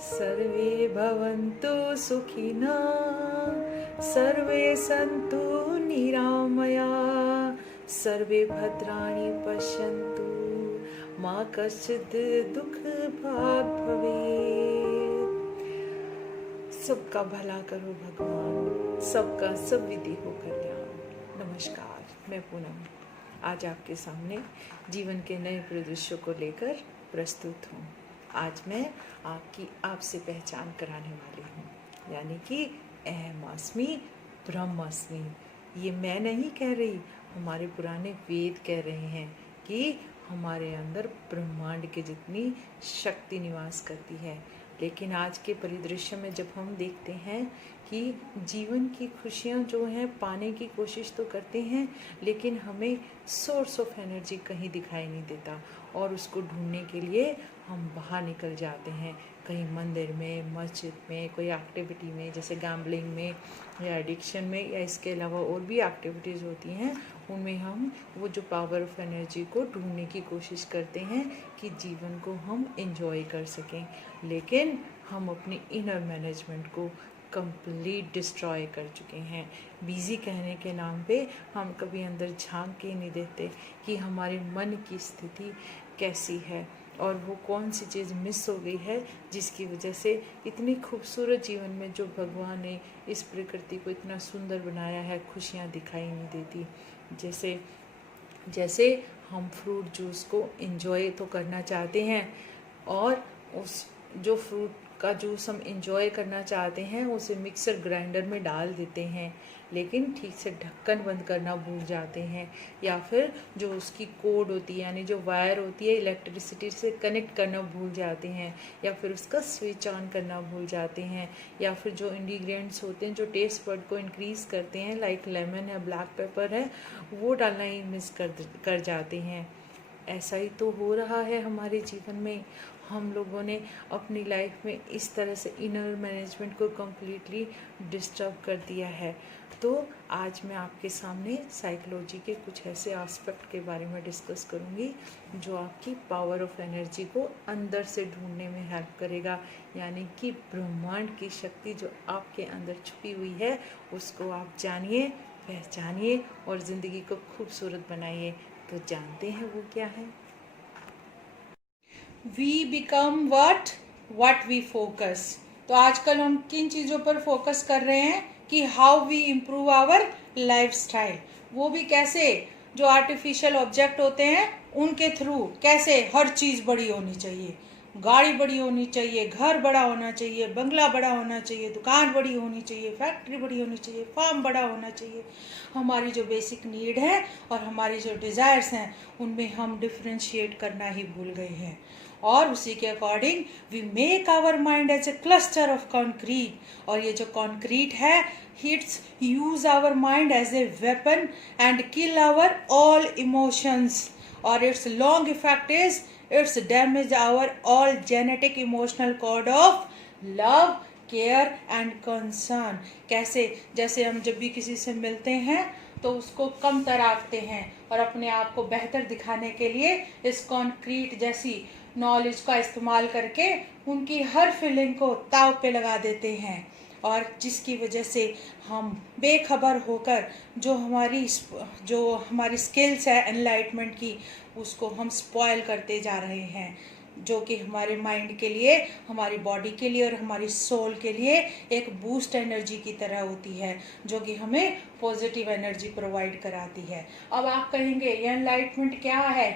सर्वे भवन्तु सुखिनः, सर्वे सन्तु निरामयाः, सर्वे भद्राणि पश्यन्तु, मा कश्चित् दुःखभाग् भवेत्। सबका भला करो भगवान, सबका सब विधि हो कल्याण। नमस्कार, मैं पूनम आज आपके सामने जीवन के नए परिदृश्यों को लेकर प्रस्तुत हूँ। आज मैं आपसे पहचान कराने वाली हूँ, यानी कि अहमास्मि ब्रह्मास्मि। ये मैं नहीं कह रही, हमारे पुराने वेद कह रहे हैं कि हमारे अंदर ब्रह्मांड के जितनी शक्ति निवास करती है। लेकिन आज के परिदृश्य में जब हम देखते हैं कि जीवन की खुशियाँ जो हैं पाने की कोशिश तो करते हैं, लेकिन हमें सोर्स ऑफ एनर्जी कहीं दिखाई नहीं देता और उसको ढूंढने के लिए हम बाहर निकल जाते हैं, कहीं मंदिर में, मस्जिद में, कोई एक्टिविटी में, जैसे गैम्बलिंग में या एडिक्शन में, या इसके अलावा और भी एक्टिविटीज़ होती हैं, उनमें हम वो जो पावर ऑफ एनर्जी को ढूंढने की कोशिश करते हैं कि जीवन को हम एंजॉय कर सकें। लेकिन हम अपनी इनर मैनेजमेंट को कंप्लीट डिस्ट्रॉय कर चुके हैं। बिजी कहने के नाम पे हम कभी अंदर झांक के नहीं देते कि हमारे मन की स्थिति कैसी है और वो कौन सी चीज़ मिस हो गई है जिसकी वजह से इतनी खूबसूरत जीवन में जो भगवान ने इस प्रकृति को इतना सुंदर बनाया है, खुशियाँ दिखाई नहीं देती। जैसे हम फ्रूट जूस को एंजॉय तो करना चाहते हैं और उस जो फ्रूट का जूस हम एंजॉय करना चाहते हैं उसे मिक्सर ग्राइंडर में डाल देते हैं, लेकिन ठीक से ढक्कन बंद करना भूल जाते हैं, या फिर जो उसकी कोड होती है यानी जो वायर होती है इलेक्ट्रिसिटी से कनेक्ट करना भूल जाते हैं, या फिर उसका स्विच ऑन करना भूल जाते हैं, या फिर जो इंग्रेडिएंट्स होते हैं जो टेस्ट बड को इंक्रीज़ करते हैं लाइक लेमन है, ब्लैक पेपर है, वो डालना ही मिस कर जाते हैं। ऐसा ही तो हो रहा है हमारे जीवन में। हम लोगों ने अपनी लाइफ में इस तरह से इनर मैनेजमेंट को कम्प्लीटली डिस्टर्ब कर दिया है। तो आज मैं आपके सामने साइकोलॉजी के कुछ ऐसे एस्पेक्ट के बारे में डिस्कस करूंगी जो आपकी पावर ऑफ एनर्जी को अंदर से ढूंढने में हेल्प करेगा, यानी कि ब्रह्मांड की शक्ति जो आपके अंदर छुपी हुई है उसको आप जानिए, पहचानिए और ज़िंदगी को खूबसूरत बनाइए। तो जानते हैं वो क्या है? We become what we focus. तो आजकल हम किन चीज़ों पर फोकस कर रहे हैं कि how we improve our lifestyle. वो भी कैसे? जो आर्टिफिशियल ऑब्जेक्ट होते हैं उनके थ्रू। कैसे? हर चीज़ बड़ी होनी चाहिए, गाड़ी बड़ी होनी चाहिए, घर बड़ा होना चाहिए, बंगला बड़ा होना चाहिए, दुकान बड़ी होनी चाहिए, फैक्ट्री बड़ी होनी चाहिए, फार्म बड़ा होना चाहिए। हमारी जो बेसिक नीड है और हमारी जो डिज़ायर्स हैं उनमें हम डिफ्रेंशिएट करना ही भूल गए हैं, और उसी के according we make our mind as a cluster of concrete. और ये जो कॉन्क्रीट है hits use our mind as a weapon and kill our all emotions, और it's long effect is it's damage our all genetic emotional code of love, care and concern. कैसे? जैसे हम जब भी किसी से मिलते हैं तो उसको कम तराकते हैं और अपने आप को बेहतर दिखाने के लिए इस कॉन्क्रीट जैसी नॉलेज का इस्तेमाल करके उनकी हर फीलिंग को ताव पे लगा देते हैं, और जिसकी वजह से हम बेखबर होकर जो हमारी स्किल्स है एनलाइटमेंट की उसको हम स्पॉइल करते जा रहे हैं, जो कि हमारे माइंड के लिए, हमारी बॉडी के लिए और हमारी सोल के लिए एक बूस्ट एनर्जी की तरह होती है, जो कि हमें पॉजिटिव एनर्जी प्रोवाइड कराती है। अब आप कहेंगे ये एनलाइटमेंट क्या है?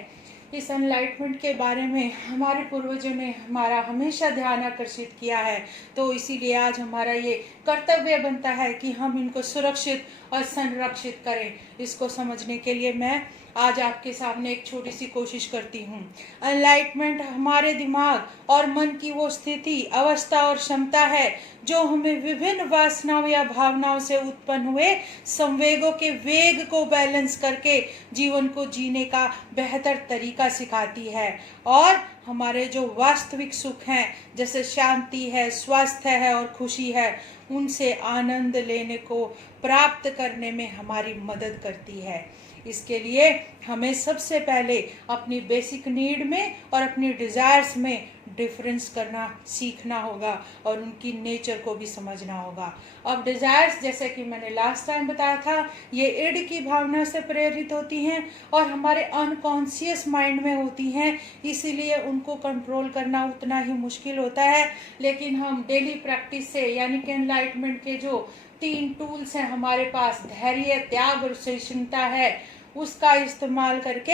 इस एनलाइटमेंट के बारे में हमारे पूर्वजों ने हमारा हमेशा ध्यान आकर्षित किया है, तो इसीलिए आज हमारा ये कर्तव्य बनता है कि हम इनको सुरक्षित और संरक्षित करें। इसको समझने के लिए मैं आज आपके सामने एक छोटी सी कोशिश करती हूँ। एनलाइटमेंट हमारे दिमाग और मन की वो स्थिति, अवस्था और क्षमता है जो हमें विभिन्न वासनाओं या भावनाओं से उत्पन्न हुए संवेगों के वेग को बैलेंस करके जीवन को जीने का बेहतर तरीका सिखाती है, और हमारे जो वास्तविक सुख हैं जैसे शांति है, स्वास्थ्य है और खुशी है, उनसे आनंद लेने को प्राप्त करने में हमारी मदद करती है। इसके लिए हमें सबसे पहले अपनी बेसिक नीड में और अपनी डिज़ायर्स में डिफरेंस करना सीखना होगा और उनकी नेचर को भी समझना होगा। अब डिज़ायर्स, जैसे कि मैंने लास्ट टाइम बताया था, ये इड की भावना से प्रेरित होती हैं और हमारे अनकॉन्शियस माइंड में होती हैं, इसीलिए उनको कंट्रोल करना उतना ही मुश्किल होता है। लेकिन हम डेली प्रैक्टिस से, यानी कि एनलाइटमेंट के जो 3 टूल्स हैं हमारे पास, धैर्य, त्याग और सहिष्णुता है, उसका इस्तेमाल करके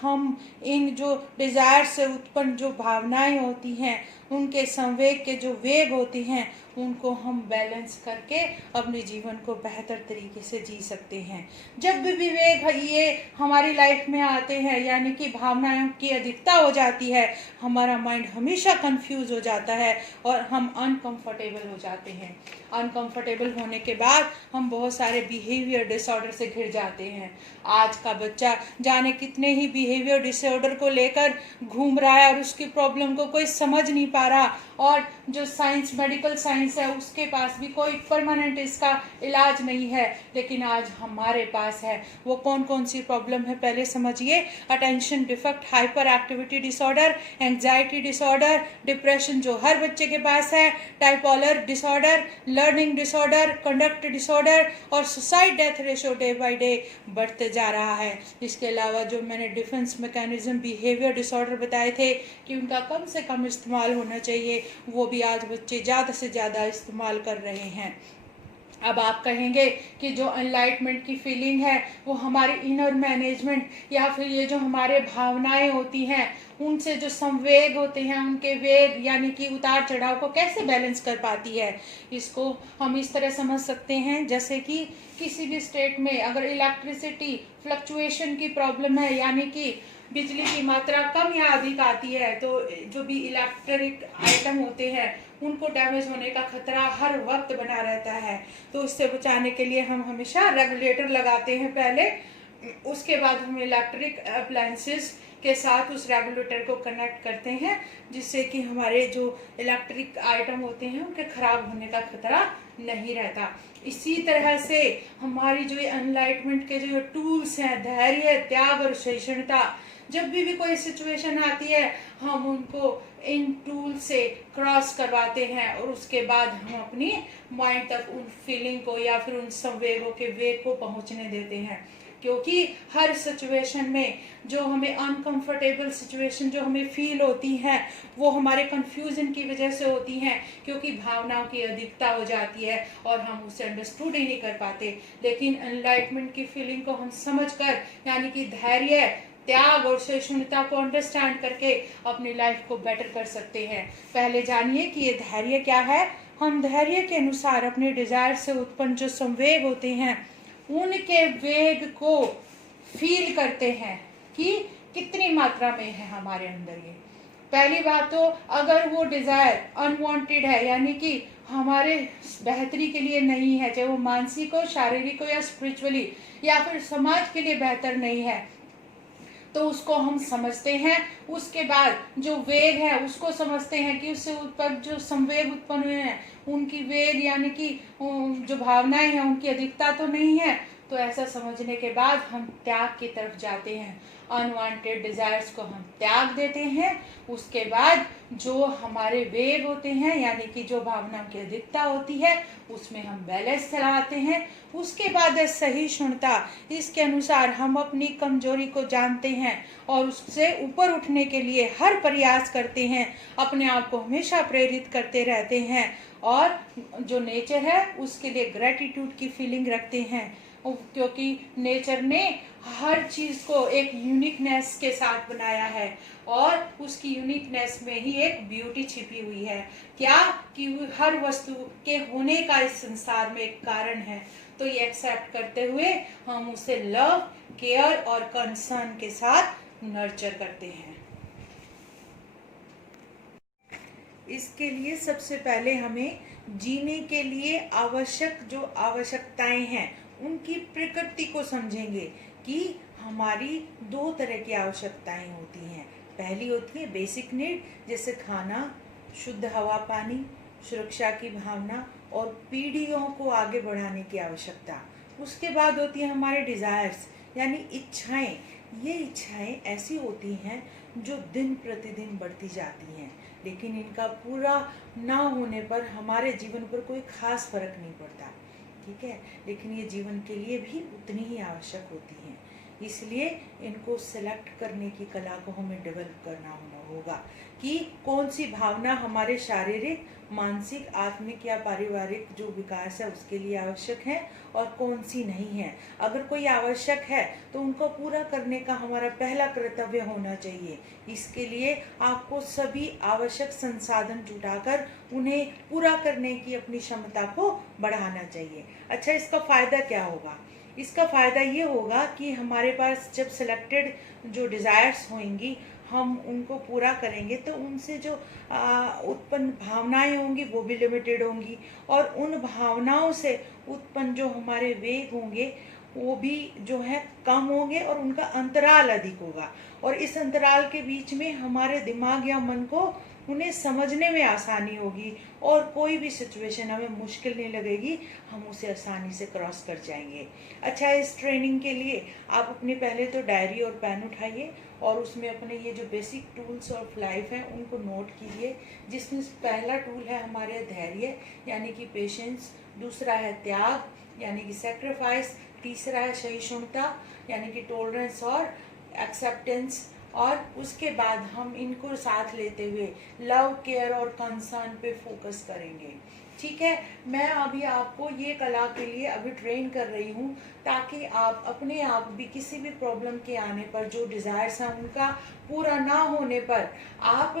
हम इन जो डिज़ायर से उत्पन्न जो भावनाएं होती हैं, उनके संवेग के जो वेग होती हैं, उनको हम बैलेंस करके अपने जीवन को बेहतर तरीके से जी सकते हैं। जब भी विवेक ये हमारी लाइफ में आते हैं, यानी कि भावनाओं की अधिकता हो जाती है, हमारा माइंड हमेशा कंफ्यूज हो जाता है और हम अनकंफर्टेबल हो जाते हैं। अनकंफर्टेबल होने के बाद हम बहुत सारे बिहेवियर डिसऑर्डर से घिर जाते हैं। आज का बच्चा जाने कितने ही बिहेवियर डिसऑर्डर को लेकर घूम रहा है और उसकी प्रॉब्लम को कोई समझ नहीं पा रहा, और जो साइंस, मेडिकल साइंस है, उसके पास भी कोई परमानेंट इसका इलाज नहीं है। लेकिन आज हमारे पास है। वो कौन कौन सी प्रॉब्लम है पहले समझिए। Attention defect, hyperactivity disorder, anxiety disorder, depression जो हर बच्चे के पास है, bipolar disorder, learning disorder, conduct disorder, और suicide death ratio day by day बढ़ते जा रहा है। इसके अलावा जो मैंने डिफेंस मैकेनिज्म, बिहेवियर डिसऑर्डर बताए थे कि उनका कम से कम इस्तेमाल होना चाहिए, वो भी आज बच्चे ज़्यादा से ज़्यादा इस्तेमाल कर रहे हैं। अब आप कहेंगे कि जो एनलाइटमेंट की फीलिंग है वो हमारी इनर मैनेजमेंट, या फिर ये जो हमारे भावनाएं होती हैं, उनसे जो संवेग होते हैं, उनके वेग यानी कि उतार चढ़ाव को कैसे बैलेंस कर पाती है। इसको हम इस तरह समझ सकते हैं, जैसे कि किसी भी स्टेट में अगर इलेक्ट्रिसिटी फ्लक्चुएशन की प्रॉब्लम है, यानी कि बिजली की मात्रा कम या अधिक आती है, तो जो भी इलेक्ट्रिक आइटम होते हैं उनको डैमेज होने का खतरा हर वक्त बना रहता है। तो उससे बचाने के लिए हम हमेशा रेगुलेटर लगाते हैं पहले, उसके बाद हम इलेक्ट्रिक अप्लायंसेस के साथ उस रेगुलेटर को कनेक्ट करते हैं, जिससे कि हमारे जो इलेक्ट्रिक आइटम होते हैं उनके खराब होने का खतरा नहीं रहता। इसी तरह से हमारी जो एनलाइटमेंट के जो टूल्स हैं, धैर्य, त्याग और सहिष्णुता, जब भी कोई सिचुएशन आती है हम उनको इन टूल से क्रॉस करवाते हैं और उसके बाद हम अपनी माइंड तक उन फीलिंग को या फिर उन संवेगों के वेग को पहुंचने देते हैं। क्योंकि हर सिचुएशन में जो हमें अनकंफर्टेबल सिचुएशन जो हमें फील होती हैं, वो हमारे कंफ्यूजन की वजह से होती हैं, क्योंकि भावनाओं की अधिकता हो जाती है और हम उसे अंडरस्टूड ही नहीं कर पाते। लेकिन एनलाइटमेंट की फीलिंग को हम समझकर, यानी कि धैर्य, त्याग और सहिष्णुता को अंडरस्टैंड करके अपनी लाइफ को बेटर कर सकते हैं। पहले जानिए कि ये धैर्य क्या है। हम धैर्य के अनुसार अपने डिजायर से उत्पन्न जो संवेग होते हैं, उनके वेग को फील करते हैं कि कितनी मात्रा में है हमारे अंदर ये। पहली बात तो, अगर वो डिजायर अनवांटेड है, यानी कि हमारे बेहतरी के लिए नहीं है, चाहे वो मानसिक हो, शारीरिक हो या स्पिरिचुअली, या फिर समाज के लिए बेहतर नहीं है, तो उसको हम समझते हैं। उसके बाद जो वेग है उसको समझते हैं कि उससे उत्पन्न जो संवेग उत्पन्न हुए हैं, उनकी वेग यानी कि जो भावनाएं हैं उनकी अधिकता तो नहीं है। तो ऐसा समझने के बाद हम त्याग की तरफ जाते हैं, अनवांटेड डिजायर्स को हम त्याग देते हैं। उसके बाद जो हमारे वेग होते हैं, यानी कि जो भावनाओं की अधिकता होती है, उसमें हम बैलेंस चलाते हैं। उसके बाद है सहिष्णुता। इसके अनुसार हम अपनी कमजोरी को जानते हैं और उससे ऊपर उठने के लिए हर प्रयास करते हैं, अपने आप को हमेशा प्रेरित करते रहते हैं, और जो नेचर है उसके लिए ग्रेटिट्यूड की फीलिंग रखते हैं, क्योंकि नेचर ने हर चीज को एक यूनिकनेस के साथ बनाया है और उसकी यूनिकनेस में ही एक ब्यूटी छिपी हुई है। क्या कि हर वस्तु के होने का इस संसार में एक कारण है। तो ये एक्सेप्ट करते हुए हम उसे लव, केयर और कंसर्न के साथ नर्चर करते हैं। इसके लिए सबसे पहले हमें जीने के लिए आवश्यक जो आवश्यकताएं हैं उनकी प्रकृति को समझेंगे कि हमारी 2 तरह की आवश्यकताएं होती हैं। पहली होती है बेसिक नीड, जैसे खाना, शुद्ध हवा, पानी, सुरक्षा की भावना और पीढ़ियों को आगे बढ़ाने की आवश्यकता। उसके बाद होती है हमारे डिजायर्स, यानी इच्छाएं, ये इच्छाएं ऐसी होती हैं जो दिन प्रतिदिन बढ़ती जाती हैं, लेकिन इनका पूरा ना होने पर हमारे जीवन पर कोई खास फर्क नहीं पड़ता, ठीक है, लेकिन ये जीवन के लिए भी उतनी ही आवश्यक होती हैं। इसलिए इनको सेलेक्ट करने की कला को हमें डेवलप करना होगा कि कौन सी भावना हमारे शारीरिक, मानसिक, आत्मिक या पारिवारिक जो विकास है उसके लिए आवश्यक है और कौन सी नहीं है। अगर कोई आवश्यक है तो उनको पूरा करने का हमारा पहला कर्तव्य होना चाहिए। इसके लिए आपको सभी आवश्यक संसाधन जुटाकर उन्हें पूरा करने की अपनी क्षमता को बढ़ाना चाहिए। अच्छा, इसका फायदा क्या होगा? इसका फ़ायदा ये होगा कि हमारे पास जब सिलेक्टेड जो डिज़ायर्स होंगी हम उनको पूरा करेंगे तो उनसे जो उत्पन्न भावनाएं होंगी वो भी लिमिटेड होंगी, और उन भावनाओं से उत्पन्न जो हमारे वेग होंगे वो भी जो है कम होंगे और उनका अंतराल अधिक होगा, और इस अंतराल के बीच में हमारे दिमाग या मन को उन्हें समझने में आसानी होगी और कोई भी सिचुएशन हमें मुश्किल नहीं लगेगी, हम उसे आसानी से क्रॉस कर जाएंगे। अच्छा, इस ट्रेनिंग के लिए आप अपने पहले तो डायरी और पेन उठाइए और उसमें अपने ये जो बेसिक टूल्स ऑफ लाइफ हैं उनको नोट कीजिए, जिसमें पहला टूल है हमारे धैर्य यानी कि पेशेंस, दूसरा है त्याग यानी कि सेक्रीफाइस, तीसरा है सहिष्णुता यानी कि टॉलरेंस और एक्सेप्टेंस, और उसके बाद हम इनको साथ लेते हुए लव, केयर और कंसर्न पे फोकस करेंगे। ठीक है, मैं अभी आपको ये कला के लिए अभी ट्रेन कर रही हूँ ताकि आप अपने आप भी किसी भी प्रॉब्लम के आने पर जो डिज़ायर्स हैं उनका पूरा ना होने पर आप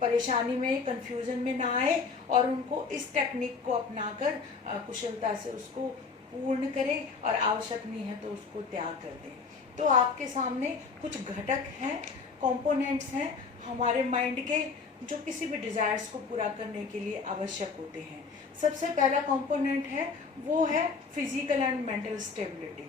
परेशानी में, कंफ्यूजन में ना आए और उनको इस टेक्निक को अपनाकर कुशलता से उसको पूर्ण करें और आवश्यक नहीं है तो उसको त्याग कर दें। तो आपके सामने कुछ घटक हैं, कंपोनेंट्स हैं हमारे माइंड के जो किसी भी डिज़ायर्स को पूरा करने के लिए आवश्यक होते हैं। सबसे पहला कंपोनेंट है वो है फिजिकल एंड मेंटल स्टेबिलिटी,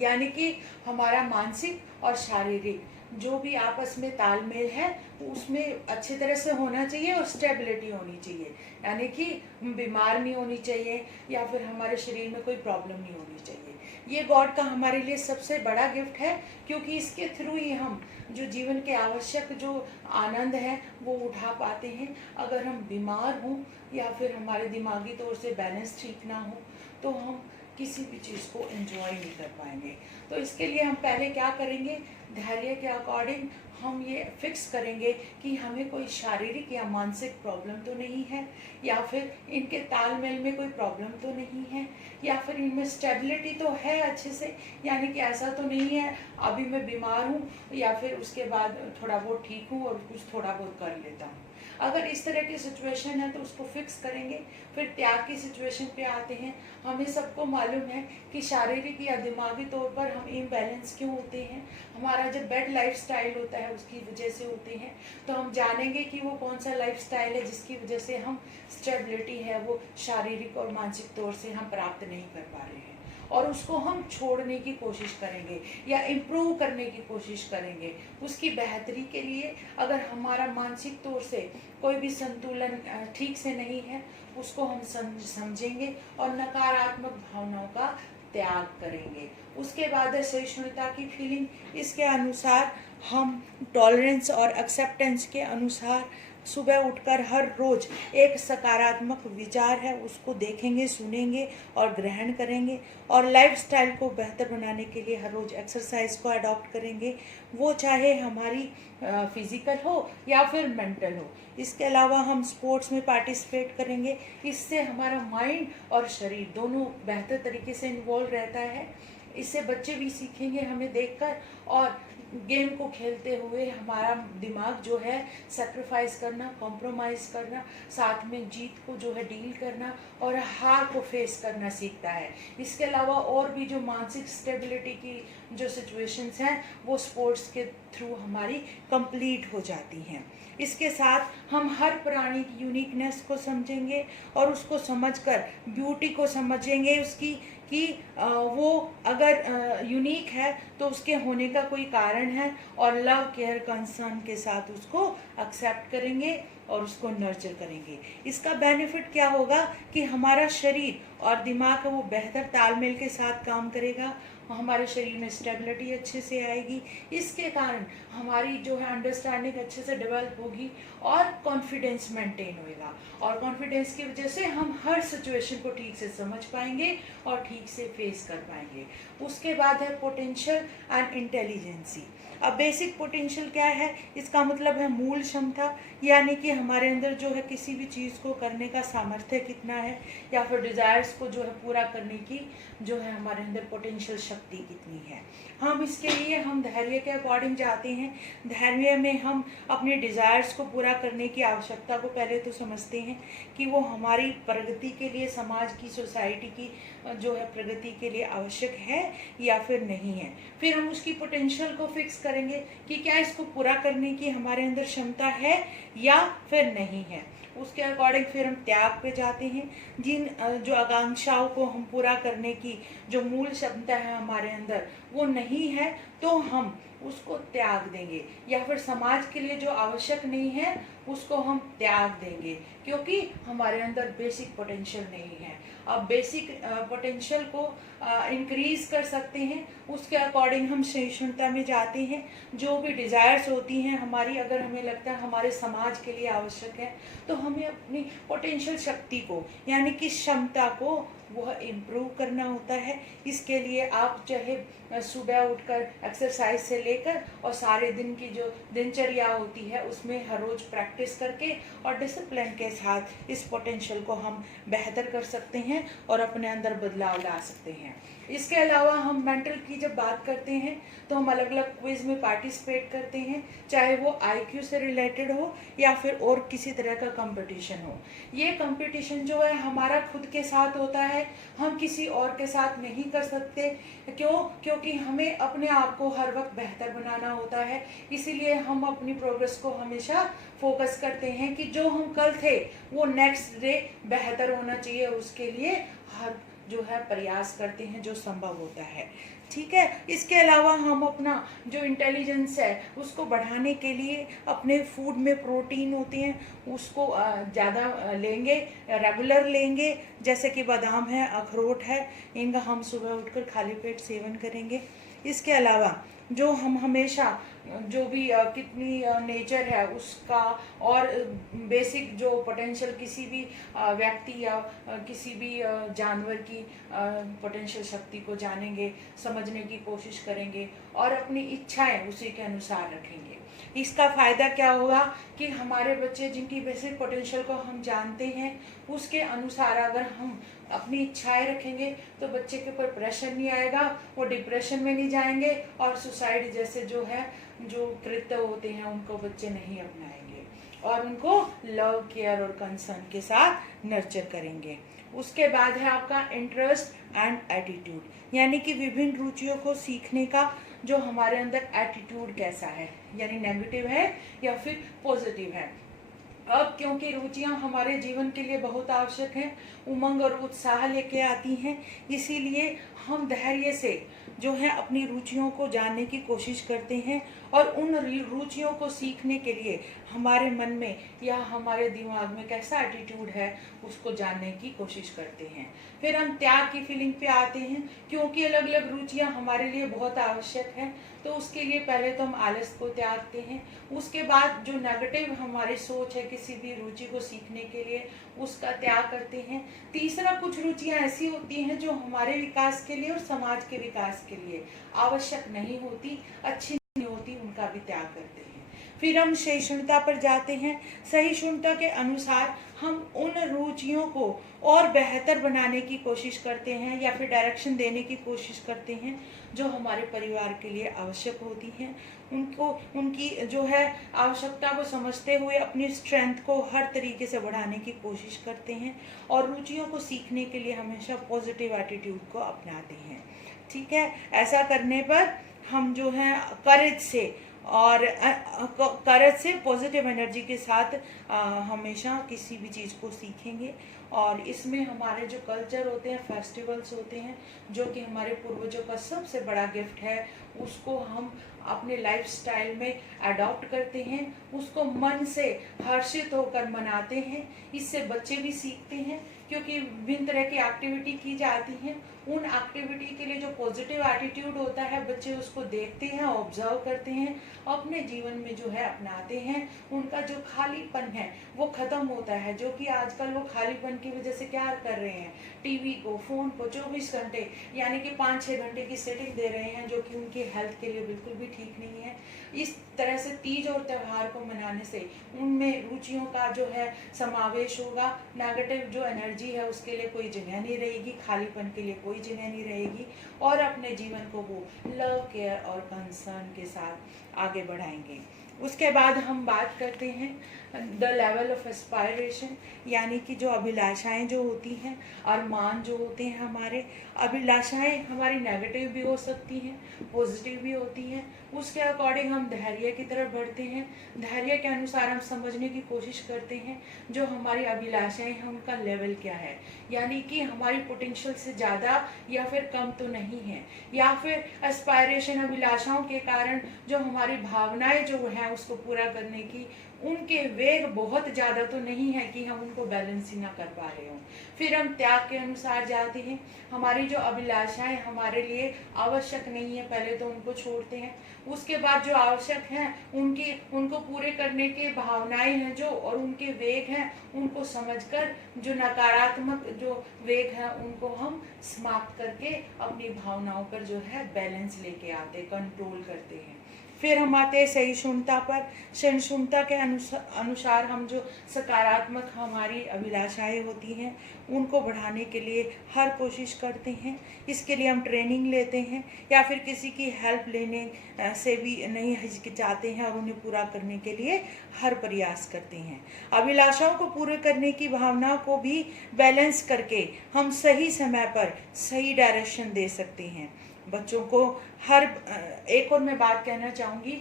यानी कि हमारा मानसिक और शारीरिक जो भी आपस में तालमेल है उसमें अच्छी तरह से होना चाहिए और स्टेबिलिटी होनी चाहिए, यानी कि बीमार नहीं होनी चाहिए या फिर हमारे शरीर में कोई प्रॉब्लम नहीं होनी चाहिए। ये गॉड का हमारे लिए सबसे बड़ा गिफ्ट है, क्योंकि इसके थ्रू ही हम जो जीवन के आवश्यक जो आनंद है वो उठा पाते हैं। अगर हम बीमार हों या फिर हमारे दिमागी तौर से बैलेंस ठीक ना हो तो हम किसी भी चीज़ को एंजॉय नहीं कर पाएंगे। तो इसके लिए हम पहले क्या करेंगे, धैर्य के अकॉर्डिंग हम ये फिक्स करेंगे कि हमें कोई शारीरिक या मानसिक प्रॉब्लम तो नहीं है, या फिर इनके तालमेल में कोई प्रॉब्लम तो नहीं है, या फिर इनमें स्टेबिलिटी तो है अच्छे से, यानी कि ऐसा तो नहीं है अभी मैं बीमार हूँ या फिर उसके बाद थोड़ा बहुत ठीक हूँ और कुछ थोड़ा बहुत कर लेता हूँ। अगर इस तरह की सिचुएशन है तो उसको फिक्स करेंगे। फिर त्याग की सिचुएशन पे आते हैं। हमें सबको मालूम है कि शारीरिक या दिमागी तौर पर हम इम्बैलेंस क्यों होते हैं, हमारा जब बेड लाइफस्टाइल होता है उसकी वजह से होते हैं। तो हम जानेंगे कि वो कौन सा लाइफस्टाइल है जिसकी वजह से हम स्टेबिलिटी है वो शारीरिक और मानसिक तौर से हम प्राप्त नहीं कर पा रहे हैं, और उसको हम छोड़ने की कोशिश करेंगे या इम्प्रूव करने की कोशिश करेंगे। उसकी बेहतरी के लिए अगर हमारा मानसिक तौर से कोई भी संतुलन ठीक से नहीं है उसको हम समझेंगे और नकारात्मक भावनाओं का त्याग करेंगे। उसके बाद है सहिष्णुता की फीलिंग। इसके अनुसार हम टॉलरेंस और एक्सेप्टेंस के अनुसार सुबह उठकर हर रोज एक सकारात्मक विचार है उसको देखेंगे, सुनेंगे और ग्रहण करेंगे, और लाइफस्टाइल को बेहतर बनाने के लिए हर रोज एक्सरसाइज को अडॉप्ट करेंगे, वो चाहे हमारी फिजिकल हो या फिर मेंटल हो। इसके अलावा हम स्पोर्ट्स में पार्टिसिपेट करेंगे, इससे हमारा माइंड और शरीर दोनों बेहतर तरीके से इन्वॉल्व रहता है। इससे बच्चे भी सीखेंगे हमें देखकर, और गेम को खेलते हुए हमारा दिमाग जो है सेक्रीफाइस करना, कॉम्प्रोमाइज़ करना, साथ में जीत को जो है डील करना और हार को फेस करना सीखता है। इसके अलावा और भी जो मानसिक स्टेबिलिटी की जो सिचुएशंस हैं वो स्पोर्ट्स के थ्रू हमारी कंप्लीट हो जाती हैं। इसके साथ हम हर प्राणी की यूनिकनेस को समझेंगे और उसको समझकर ब्यूटी को समझेंगे उसकी, कि वो अगर यूनिक है तो उसके होने का कोई कारण है, और लव, केयर, कंसर्न के साथ उसको एक्सेप्ट करेंगे और उसको नर्चर करेंगे। इसका बेनिफिट क्या होगा कि हमारा शरीर और दिमाग वो बेहतर तालमेल के साथ काम करेगा, हमारे शरीर में स्टेबिलिटी अच्छे से आएगी। इसके कारण हमारी जो है अंडरस्टैंडिंग अच्छे से डेवलप होगी और कॉन्फिडेंस मेंटेन होएगा, और कॉन्फिडेंस की वजह से हम हर सिचुएशन को ठीक से समझ पाएंगे और ठीक से फेस कर पाएंगे। उसके बाद है पोटेंशियल एंड इंटेलिजेंसी। अब बेसिक पोटेंशियल क्या है, इसका मतलब है मूल क्षमता, यानी कि हमारे अंदर जो है किसी भी चीज़ को करने का सामर्थ्य कितना है, या फिर डिज़ायर्स को जो है पूरा करने की जो है हमारे अंदर पोटेंशियल शक्ति कितनी है। हम इसके लिए हम धैर्य के अकॉर्डिंग जाते हैं। धैर्य में हम अपने डिज़ायर्स को पूरा करने की आवश्यकता को पहले तो समझते हैं कि वो हमारी प्रगति के लिए, समाज की, सोसाइटी की जो है प्रगति के लिए आवश्यक है या फिर नहीं है। फिर हम उसकी पोटेंशियल को फिक्स करेंगे कि क्या इसको पूरा करने की हमारे अंदर क्षमता है या फिर नहीं है। उसके अकॉर्डिंग फिर हम त्याग पे जाते हैं। जिन जो आकांक्षाओं को हम पूरा करने की जो मूल क्षमता है हमारे अंदर वो नहीं है, तो हम उसको त्याग देंगे, या फिर समाज के लिए जो आवश्यक नहीं है उसको हम त्याग देंगे, क्योंकि हमारे अंदर बेसिक पोटेंशियल नहीं है। अब बेसिक पोटेंशियल को इंक्रीज कर सकते हैं, उसके अकॉर्डिंग हम सहिष्णुता में जाते हैं। जो भी डिज़ायर्स होती हैं हमारी, अगर हमें लगता है हमारे समाज के लिए आवश्यक है, तो हमें अपनी पोटेंशियल शक्ति को यानी कि क्षमता को वह इम्प्रूव करना होता है। इसके लिए आप चाहे सुबह उठकर एक्सरसाइज से लेकर और सारे दिन की जो दिनचर्या होती है उसमें हर रोज़ प्रैक्टिस करके और डिसिप्लिन के साथ इस पोटेंशियल को हम बेहतर कर सकते हैं और अपने अंदर बदलाव ला सकते हैं। इसके अलावा हम मेंटल की जब बात करते हैं तो हम अलग अलग क्विज में पार्टिसिपेट करते हैं, चाहे वो IQ से रिलेटेड हो या फिर और किसी तरह का कंपटीशन हो। ये कंपटीशन जो है हमारा खुद के साथ होता है, हम किसी और के साथ नहीं कर सकते। क्योंकि हमें अपने आप को हर वक्त बेहतर बनाना होता है। इसीलिए हम अपनी प्रोग्रेस को हमेशा फोकस करते हैं कि जो हम कल थे वो नेक्स्ट डे बेहतर होना चाहिए, उसके लिए हर जो है प्रयास करते हैं जो संभव होता है। ठीक है। इसके अलावा हम अपना जो इंटेलिजेंस है उसको बढ़ाने के लिए अपने फूड में प्रोटीन होते हैं उसको ज़्यादा लेंगे, रेगुलर लेंगे, जैसे कि बादाम है, अखरोट है, इनका हम सुबह उठकर खाली पेट सेवन करेंगे। इसके अलावा जो हम हमेशा जो भी कितनी नेचर है उसका और बेसिक जो पोटेंशियल किसी भी व्यक्ति या किसी भी जानवर की पोटेंशियल शक्ति को जानेंगे, समझने की कोशिश करेंगे और अपनी इच्छाएं उसी के अनुसार रखेंगे। इसका फ़ायदा क्या होगा कि हमारे बच्चे जिनकी बेसिक पोटेंशियल को हम जानते हैं उसके अनुसार अगर हम अपनी इच्छाएं रखेंगे तो बच्चे के ऊपर प्रेशर नहीं आएगा, वो डिप्रेशन में नहीं जाएंगे और सुसाइड जैसे जो है जो कृत्य होते हैं उनको बच्चे नहीं अपनाएंगे और उनको लव, केयर और कंसर्न के साथ नर्चर करेंगे। उसके बाद है आपका इंटरेस्ट एंड एटीट्यूड, यानी कि विभिन्न रुचियों को सीखने का जो हमारे अंदर एटीट्यूड कैसा है, यानी नेगेटिव है या फिर पॉजिटिव है। अब क्योंकि रुचियां हमारे जीवन के लिए बहुत आवश्यक हैं, उमंग और उत्साह लेके आती हैं, इसीलिए हम धैर्य से जो है अपनी रुचियों को जानने की कोशिश करते हैं और उन रुचियों को सीखने के लिए हमारे मन में या हमारे दिमाग में कैसा एटीट्यूड है उसको जानने की कोशिश करते हैं। फिर हम त्याग की फीलिंग पे आते हैं, क्योंकि अलग अलग रुचियां हमारे लिए बहुत आवश्यक हैं, तो उसके लिए पहले तो हम आलस को त्यागते हैं। उसके बाद जो नेगेटिव हमारी सोच है किसी भी रुचि को सीखने के लिए उसका त्याग करते हैं। तीसरा, कुछ रुचियां ऐसी होती हैं जो हमारे विकास के लिए और समाज के विकास के लिए आवश्यक नहीं होती, अच्छी नहीं होती, उनका भी त्याग करते हैं। फिर हम सहिष्णुता पर जाते हैं। सहिष्णुता के अनुसार हम उन रुचियों को और बेहतर बनाने की कोशिश करते हैं या फिर डायरेक्शन देने की कोशिश करते हैं जो हमारे परिवार के लिए आवश्यक होती हैं। उनको उनकी जो है आवश्यकता को समझते हुए अपनी स्ट्रेंथ को हर तरीके से बढ़ाने की कोशिश करते हैं और रुचियों को सीखने के लिए हमेशा पॉजिटिव एटीट्यूड को अपनाते हैं। ठीक है। ऐसा करने पर हम जो है करेज से पॉजिटिव एनर्जी के साथ हमेशा किसी भी चीज़ को सीखेंगे। और इसमें हमारे जो कल्चर होते हैं, फेस्टिवल्स होते हैं, जो कि हमारे पूर्वजों का सबसे बड़ा गिफ्ट है, उसको हम अपने लाइफस्टाइल में अडॉप्ट करते हैं, उसको मन से हर्षित होकर मनाते हैं। इससे बच्चे भी सीखते हैं, क्योंकि विभिन्न तरह की एक्टिविटी की जाती हैं। उन एक्टिविटी के लिए जो पॉजिटिव एटीट्यूड होता है, बच्चे उसको देखते हैं, ऑब्जर्व करते हैं, अपने जीवन में जो है अपनाते हैं। उनका जो खालीपन है वो खत्म होता है, जो कि आजकल वो खालीपन की वजह से क्या कर रहे हैं, टीवी को, फोन को 24 घंटे यानी कि 5-6 घंटे की सेटिंग दे रहे हैं, जो कि उनकी हेल्थ के लिए बिल्कुल भी ठीक नहीं है। इस तरह से तीज और त्यौहार को मनाने से उनमें रुचियों का जो है समावेश होगा। नेगेटिव जो एनर्जी है उसके लिए कोई जगह नहीं रहेगी, खालीपन के लिए कोई जगह नहीं रहेगी, और अपने जीवन को वो लव, केयर और कंसर्न के साथ आगे बढ़ाएंगे। उसके बाद हम बात करते हैं द लेवल ऑफ एस्पायरेशन, यानी कि जो अभिलाषाएं जो होती हैं, अरमान जो होते हैं हमारे। अभिलाषाएं हमारी नेगेटिव भी हो सकती हैं, पॉजिटिव भी होती हैं। उसके अकॉर्डिंग हम धैर्य की तरफ बढ़ते हैं। धैर्य के अनुसार हम समझने की कोशिश करते हैं जो हमारी अभिलाषाएं हैं उनका लेवल क्या है, यानी कि हमारी पोटेंशियल से ज़्यादा या फिर कम तो नहीं है, या फिर एस्पायरेशन अभिलाषाओं के कारण जो हमारी भावनाएं जो हैं उसको पूरा करने की, उनके वेग बहुत ज़्यादा तो नहीं है कि हम उनको बैलेंस ही ना कर पा रहे हों। फिर हम त्याग के अनुसार जाते हैं। हमारी जो अभिलाषाएं हमारे लिए आवश्यक नहीं है, पहले तो उनको छोड़ते हैं। उसके बाद जो आवश्यक हैं उनको पूरे करने के भावनाएं हैं जो, और उनके वेग हैं, उनको समझकर जो नकारात्मक जो वेग है उनको हम समाप्त करके अपनी भावनाओं पर जो है बैलेंस लेके आते, कंट्रोल करते हैं। फिर हम आते हैं सहिष्णुता पर। सहिष्णुता के अनुसार हम जो सकारात्मक हमारी अभिलाषाएं होती हैं उनको बढ़ाने के लिए हर कोशिश करते हैं। इसके लिए हम ट्रेनिंग लेते हैं या फिर किसी की हेल्प लेने से भी नहीं हिचकिचाते हैं, और उन्हें पूरा करने के लिए हर प्रयास करते हैं। अभिलाषाओं को पूरे करने की भावना को भी बैलेंस करके हम सही समय पर सही डायरेक्शन दे सकते हैं। बच्चों को हर एक और मैं बात कहना चाहूँगी,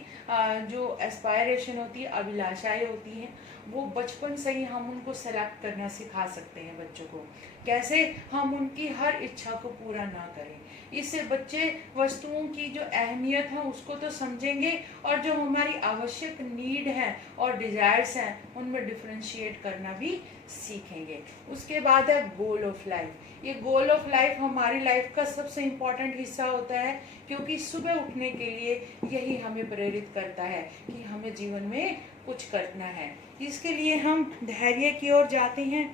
जो एस्पायरेशन होती है, अभिलाषाएं होती हैं, वो बचपन से ही हम उनको सेलेक्ट करना सिखा सकते हैं बच्चों को। कैसे? हम उनकी हर इच्छा को पूरा ना करें। इससे बच्चे वस्तुओं की जो अहमियत है उसको तो समझेंगे, और जो हमारी आवश्यक नीड है और डिजायर्स हैं उनमें डिफरेंशिएट करना भी सीखेंगे। उसके बाद है गोल ऑफ लाइफ। ये गोल ऑफ लाइफ हमारी लाइफ का सबसे इम्पॉर्टेंट हिस्सा होता है, क्योंकि सुबह उठने के लिए यही हमें प्रेरित करता है कि हमें जीवन में कुछ करना है। इसके लिए हम धैर्य की ओर जाते हैं,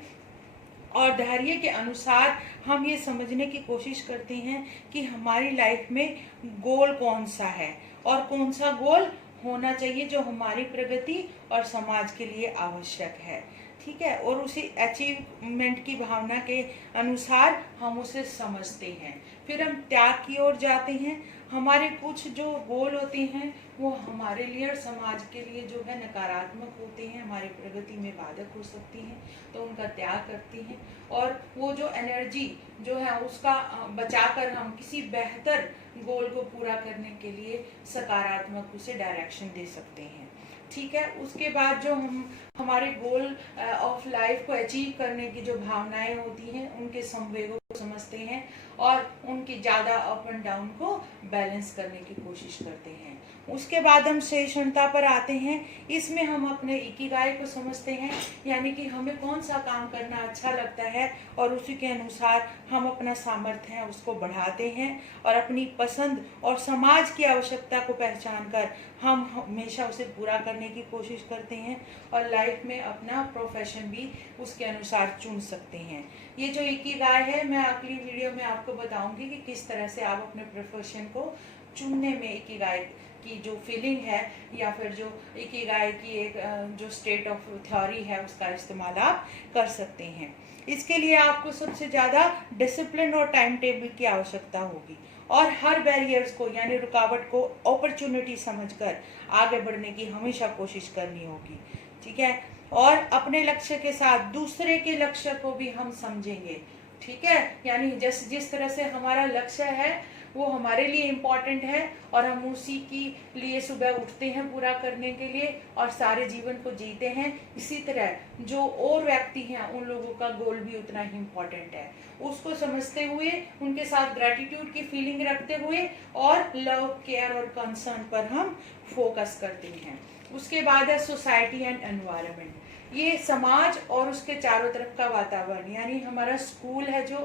और धैर्य के अनुसार हम ये समझने की कोशिश करते हैं कि हमारी लाइफ में गोल कौन सा है और कौन सा गोल होना चाहिए जो हमारी प्रगति और समाज के लिए आवश्यक है। ठीक है, और उसी अचीवमेंट की भावना के अनुसार हम उसे समझते हैं। फिर हम त्याग की ओर जाते हैं। हमारे कुछ जो गोल होते हैं वो हमारे लिए और समाज के लिए जो है नकारात्मक होते हैं, हमारी प्रगति में बाधक हो सकती हैं, तो उनका त्याग करती हैं, और वो जो एनर्जी जो है उसका बचाकर हम किसी बेहतर गोल को पूरा करने के लिए सकारात्मक उसे डायरेक्शन दे सकते हैं। ठीक है, उसके बाद जो हम हमारे गोल ऑफ लाइफ को अचीव करने की जो भावनाएं होती हैं उनके संवेगों को समझते हैं, और उनकी ज़्यादा अप एंड डाउन को बैलेंस करने की कोशिश करते हैं। उसके बाद हम सहिष्णुता पर आते हैं। इसमें हम अपने इकिगाई को समझते हैं, यानी कि हमें कौन सा काम करना अच्छा लगता है, और उसी के अनुसार हम अपना सामर्थ्य है उसको बढ़ाते हैं, और अपनी पसंद और समाज की आवश्यकता को पहचान कर हम हमेशा उसे पूरा करने की कोशिश करते हैं, और लाइफ में अपना प्रोफेशन भी उसके अनुसार चुन सकते हैं। ये जो इकिगाई है, मैं अगली वीडियो में आपको बताऊंगी कि किस तरह से आप अपने प्रोफेशन को चुनने में इकिगाई की जो फीलिंग है, या फिर जो इकिगाई की एक जो स्टेट ऑफ थ्योरी है उसका इस्तेमाल आप कर सकते हैं। इसके लिए आपको सबसे ज़्यादा डिसिप्लिन और टाइम टेबल की आवश्यकता होगी, और हर बैरियर्स को यानी रुकावट को अपॉर्चुनिटी समझकर आगे बढ़ने की हमेशा कोशिश करनी होगी। ठीक है, और अपने लक्ष्य के साथ दूसरे के लक्ष्य को भी हम समझेंगे। ठीक है, यानी जिस तरह से हमारा लक्ष्य है वो हमारे लिए इम्पॉर्टेंट है और हम उसी की लिए सुबह उठते हैं पूरा करने के लिए और सारे जीवन को जीते हैं। इसी तरह जो और व्यक्ति हैं उन लोगों का गोल भी उतना ही इम्पॉर्टेंट है। उसको समझते हुए, उनके साथ ग्रेटिट्यूड की फीलिंग रखते हुए और लव, केयर और कंसर्न पर हम फोकस करते हैं। उसके बाद है सोसाइटी एंड एनवायरनमेंट। ये समाज और उसके चारों तरफ का वातावरण, यानी हमारा स्कूल है, जो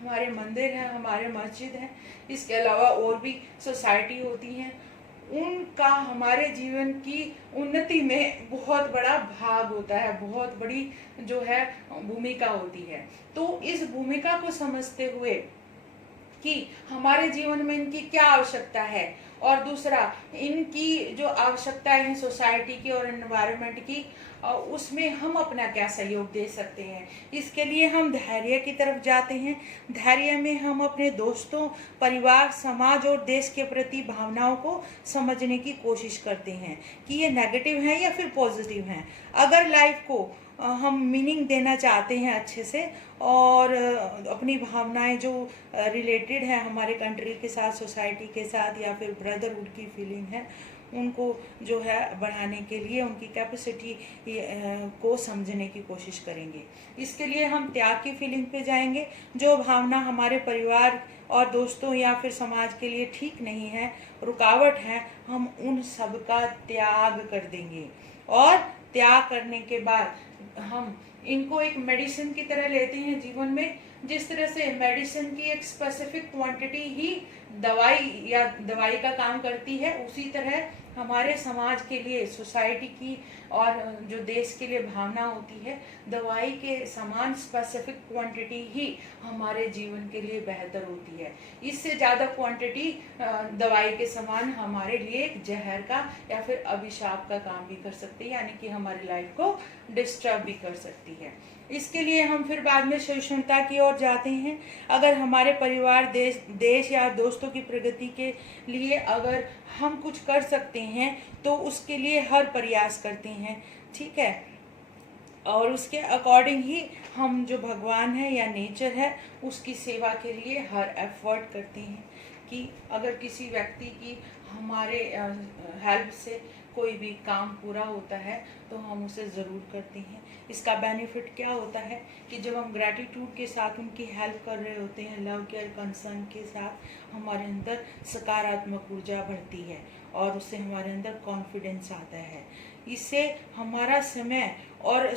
हमारे मंदिर हैं, हमारे मस्जिद हैं, इसके अलावा और भी सोसाइटी होती हैं, उनका हमारे जीवन की उन्नति में बहुत बड़ा भाग होता है, बहुत बड़ी जो है भूमिका होती है। तो इस भूमिका को समझते हुए कि हमारे जीवन में इनकी क्या आवश्यकता है और दूसरा इनकी जो आवश्यकताएं हैं सोसाइटी की और एनवायरनमेंट की, उसमें हम अपना क्या सहयोग दे सकते हैं, इसके लिए हम धैर्य की तरफ जाते हैं। धैर्य में हम अपने दोस्तों, परिवार, समाज और देश के प्रति भावनाओं को समझने की कोशिश करते हैं कि ये नेगेटिव हैं या फिर पॉजिटिव हैं। अगर लाइफ को हम मीनिंग देना चाहते हैं अच्छे से और अपनी भावनाएं जो रिलेटेड है हमारे कंट्री के साथ, सोसाइटी के साथ या फिर ब्रदरहुड की फीलिंग है, उनको जो है बढ़ाने के लिए उनकी कैपेसिटी को समझने की कोशिश करेंगे। इसके लिए हम त्याग की फीलिंग पे जाएंगे। जो भावना हमारे परिवार और दोस्तों या फिर समाज के लिए ठीक नहीं है, रुकावट है, हम उन सब का त्याग कर देंगे। और त्याग करने के बाद हम इनको एक मेडिसिन की तरह लेते हैं जीवन में। जिस तरह से मेडिसिन की एक स्पेसिफिक क्वांटिटी ही दवाई का काम करती है, उसी तरह हमारे समाज के लिए, सोसाइटी की और जो देश के लिए भावना होती है, दवाई के समान स्पेसिफिक क्वांटिटी ही हमारे जीवन के लिए बेहतर होती है। इससे ज़्यादा क्वांटिटी दवाई के समान हमारे लिए एक जहर का या फिर अभिशाप का काम भी कर सकती है, यानी कि हमारी लाइफ को डिस्टर्ब भी कर सकती है। इसके लिए हम फिर बाद में सहिष्णुता की ओर जाते हैं। अगर हमारे परिवार, देश या दोस्तों की प्रगति के लिए अगर हम कुछ कर सकते हैं तो उसके लिए हर प्रयास करते हैं, ठीक है। और उसके अकॉर्डिंग ही हम जो भगवान है या नेचर है उसकी सेवा के लिए हर एफर्ट करते हैं कि अगर किसी व्यक्ति की हमारे हेल्प से कोई भी काम पूरा होता है तो हम उसे ज़रूर करते हैं। इसका बेनिफिट क्या होता है कि जब हम ग्रैटिट्यूड के साथ उनकी हेल्प कर रहे होते हैं, लव, केयर, कंसर्न के साथ, हमारे अंदर सकारात्मक ऊर्जा बढ़ती है और उससे हमारे अंदर कॉन्फिडेंस आता है। इससे हमारा समय और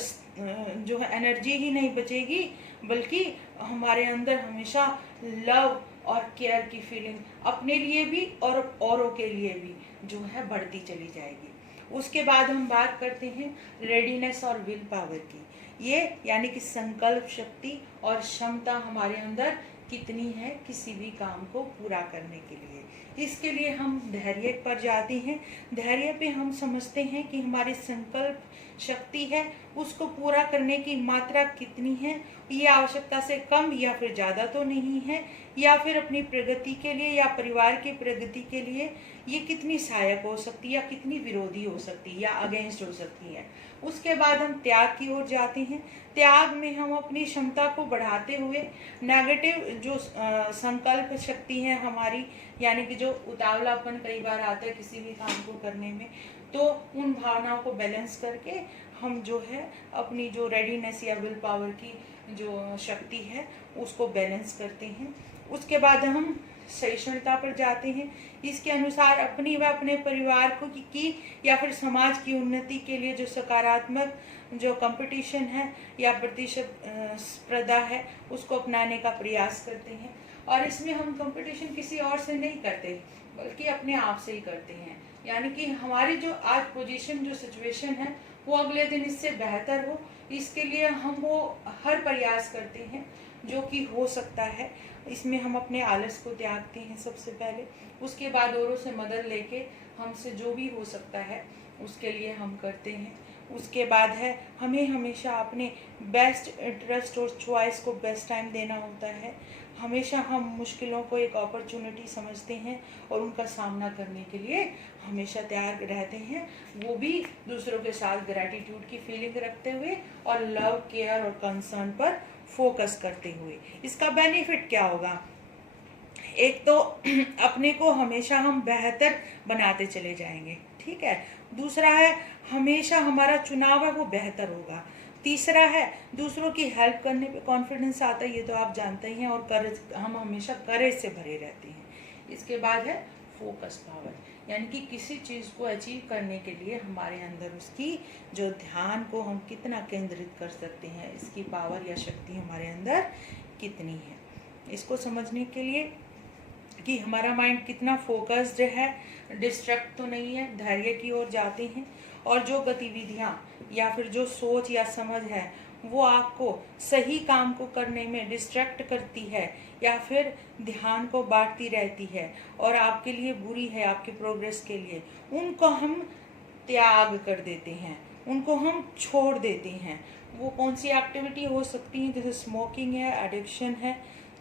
जो है एनर्जी ही नहीं बचेगी, बल्कि हमारे अंदर हमेशा लव और केयर की फीलिंग अपने लिए भी और औरों के लिए भी जो है बढ़ती चली जाएगी। उसके बाद हम बात करते हैं रेडीनेस और विल पावर की। ये यानी कि संकल्प शक्ति और क्षमता हमारे अंदर कितनी है किसी भी काम को पूरा करने के लिए। इसके लिए हम धैर्य पर जाते हैं। धैर्य पे हम समझते हैं कि हमारी संकल्प शक्ति है, उसको पूरा करने की मात्रा कितनी है, ये आवश्यकता से कम या फिर ज़्यादा तो नहीं है, या फिर अपनी प्रगति के लिए या परिवार की प्रगति के लिए ये कितनी सहायक हो सकती है या कितनी विरोधी हो सकती है या अगेंस्ट हो सकती है। उसके बाद हम त्याग की ओर जाते हैं। त्याग में हम अपनी क्षमता को बढ़ाते हुए नेगेटिव जो संकल्प शक्ति है हमारी, यानी कि जो उतावलापन कई बार आता है किसी भी काम को करने में, तो उन भावनाओं को बैलेंस करके हम जो है अपनी जो रेडीनेस या विल पावर की जो शक्ति है उसको बैलेंस करते हैं। उसके बाद हम सहिष्णुता पर जाते हैं। इसके अनुसार अपनी व अपने परिवार को की या फिर समाज की उन्नति के लिए जो सकारात्मक जो कंपटीशन है या प्रतिस्पर्धा है उसको अपनाने का प्रयास करते हैं। और इसमें हम कंपटीशन किसी और से नहीं करते बल्कि अपने आप से ही करते हैं, यानी कि हमारी जो आज पोजीशन, जो सिचुएशन है वो अगले दिन इससे बेहतर हो, इसके लिए हम वो हर प्रयास करते हैं जो कि हो सकता है। इसमें हम अपने आलस को त्यागते हैं सबसे पहले। उसके बाद औरों से मदद लेके हमसे जो भी हो सकता है उसके लिए हम करते हैं। उसके बाद है हमें हमेशा अपने बेस्ट इंटरेस्ट और चॉइस को बेस्ट टाइम देना होता है। हमेशा हम मुश्किलों को एक अपॉर्चुनिटी समझते हैं और उनका सामना करने के लिए हमेशा तैयार रहते हैं, वो भी दूसरों के साथ ग्रैटिट्यूड की फीलिंग रखते हुए और लव, केयर और कंसर्न पर फोकस करते हुए। इसका बेनिफिट क्या होगा? एक तो अपने को हमेशा हम बेहतर बनाते चले जाएंगे, ठीक है। दूसरा है हमेशा हमारा चुनाव है वो बेहतर होगा। तीसरा है दूसरों की हेल्प करने पे कॉन्फिडेंस आता है, ये तो आप जानते ही हैं, और करेज, हम हमेशा करेज से भरे रहते हैं। इसके बाद है फोकस पावर, यानी कि किसी चीज़ को अचीव करने के लिए हमारे अंदर उसकी जो ध्यान को हम कितना केंद्रित कर सकते हैं, इसकी पावर या शक्ति हमारे अंदर कितनी है। इसको समझने के लिए कि हमारा माइंड कितना फोकस्ड है, डिस्ट्रैक्ट तो नहीं है, धैर्य की ओर जाते हैं, और जो गतिविधियाँ या फिर जो सोच या समझ है वो आपको सही काम को करने में डिस्ट्रैक्ट करती है या फिर ध्यान को बांटती रहती है और आपके लिए बुरी है, आपके प्रोग्रेस के लिए, उनको हम त्याग कर देते हैं, उनको हम छोड़ देते हैं। वो कौन सी एक्टिविटी हो सकती है, जैसे स्मोकिंग है, एडिक्शन है,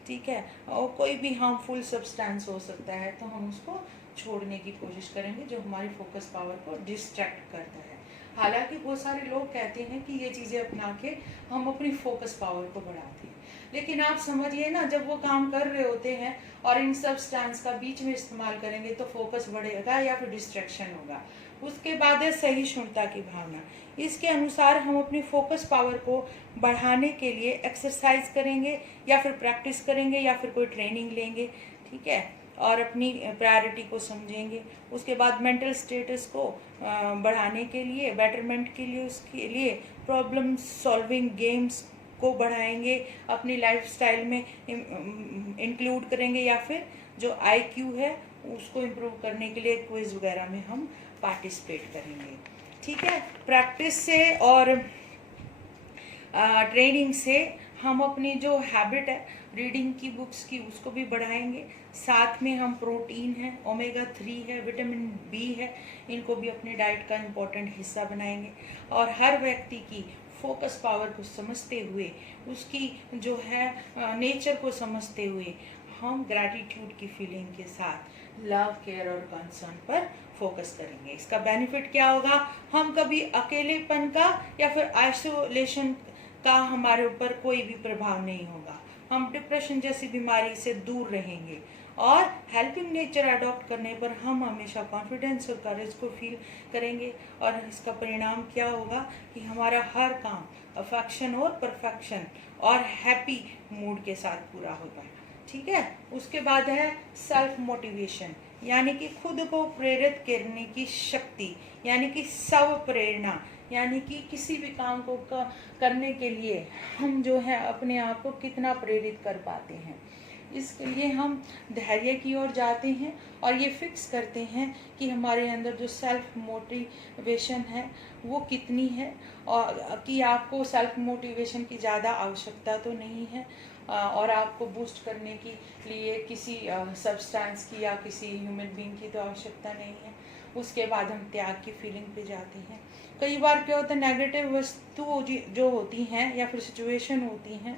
ठीक है, और कोई भी हार्मफुल सब्सटेंस हो सकता है, तो हम उसको छोड़ने की कोशिश करेंगे जो हमारी फोकस पावर को डिस्ट्रैक्ट करता है। हालांकि बहुत सारे लोग कहते हैं कि ये चीज़ें अपना के हम अपनी फोकस पावर को बढ़ाते हैं, लेकिन आप समझिए ना, जब वो काम कर रहे होते हैं और इन सब्सटेंस का बीच में इस्तेमाल करेंगे तो फोकस बढ़ेगा या फिर डिस्ट्रैक्शन होगा। उसके बाद है सहिष्णुता की भावना। इसके अनुसार हम अपनी फोकस पावर को बढ़ाने के लिए एक्सरसाइज करेंगे या फिर प्रैक्टिस करेंगे या फिर कोई ट्रेनिंग लेंगे, ठीक है, और अपनी प्रायोरिटी को समझेंगे। उसके बाद मेंटल स्टेटस को बढ़ाने के लिए, बेटरमेंट के लिए, उसके लिए प्रॉब्लम सॉल्विंग गेम्स को बढ़ाएंगे, अपनी लाइफस्टाइल में इंक्लूड करेंगे, या फिर जो IQ है उसको इम्प्रूव करने के लिए क्विज वगैरह में हम पार्टिसिपेट करेंगे, ठीक है। प्रैक्टिस से और ट्रेनिंग से हम अपनी जो हैबिट है रीडिंग की, बुक्स की, उसको भी बढ़ाएंगे। साथ में हम प्रोटीन है, ओमेगा 3 है, विटामिन B है, इनको भी अपने डाइट का इम्पोर्टेंट हिस्सा बनाएंगे। और हर व्यक्ति की फोकस पावर को समझते हुए, उसकी जो है नेचर को समझते हुए, हम ग्रैटिट्यूड की फीलिंग के साथ लव, केयर और कंसर्न पर फोकस करेंगे। इसका बेनिफिट क्या होगा, हम कभी अकेलेपन का या फिर आइसोलेशन का हमारे ऊपर कोई भी प्रभाव नहीं होगा, हम डिप्रेशन जैसी बीमारी से दूर रहेंगे, और हेल्पिंग नेचर अडॉप्ट करने पर हम हमेशा कॉन्फिडेंस और करेज को फील करेंगे। और इसका परिणाम क्या होगा कि हमारा हर काम अफेक्शन और परफेक्शन और हैप्पी मूड के साथ पूरा होगा, ठीक है। उसके बाद है सेल्फ मोटिवेशन, यानी कि खुद को प्रेरित करने की शक्ति, यानी कि स्व प्रेरणा, यानी कि किसी भी काम को करने के लिए हम जो है अपने आप को कितना प्रेरित कर पाते हैं। इसके लिए हम धैर्य की ओर जाते हैं और ये फिक्स करते हैं कि हमारे अंदर जो सेल्फ मोटिवेशन है वो कितनी है, और कि आपको सेल्फ मोटिवेशन की ज़्यादा आवश्यकता तो नहीं है, और आपको बूस्ट करने के लिए किसी सब्सटेंस की या किसी ह्यूमन बीइंग की तो आवश्यकता नहीं है। उसके बाद हम त्याग की फीलिंग पे जाते हैं। कई बार क्या होता है, नेगेटिव वस्तु जो होती हैं या फिर सिचुएशन होती हैं,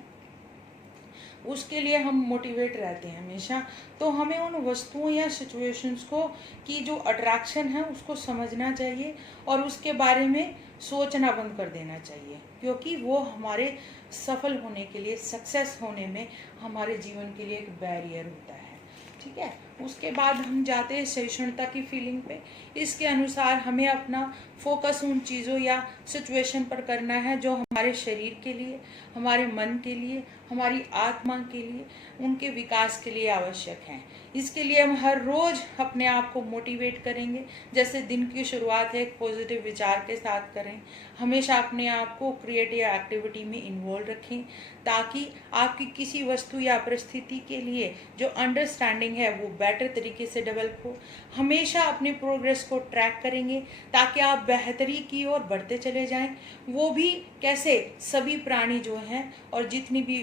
उसके लिए हम मोटिवेट रहते हैं हमेशा, तो हमें उन वस्तुओं या सिचुएशंस को की जो अट्रैक्शन है उसको समझना चाहिए और उसके बारे में सोचना बंद कर देना चाहिए, क्योंकि वो हमारे सफल होने के लिए, सक्सेस होने में हमारे जीवन के लिए एक बैरियर होता है, ठीक है। उसके बाद हम जाते हैं सहिष्णुता की फीलिंग पे। इसके अनुसार हमें अपना फोकस उन चीज़ों या सिचुएशन पर करना है जो हमारे शरीर के लिए, हमारे मन के लिए, हमारी आत्मा के लिए, उनके विकास के लिए आवश्यक हैं। इसके लिए हम हर रोज़ अपने आप को मोटिवेट करेंगे। जैसे दिन की शुरुआत है एक पॉजिटिव विचार के साथ करें। हमेशा अपने आप को क्रिएटिव एक्टिविटी में इन्वॉल्व रखें, ताकि आपकी किसी वस्तु या परिस्थिति के लिए जो अंडरस्टैंडिंग है वो बेटर तरीके से डेवलप हो। हमेशा अपने प्रोग्रेस को ट्रैक करेंगे ताकि आप बेहतरी की ओर बढ़ते चले जाएं। वो भी कैसे, सभी प्राणी जो हैं और जितनी भी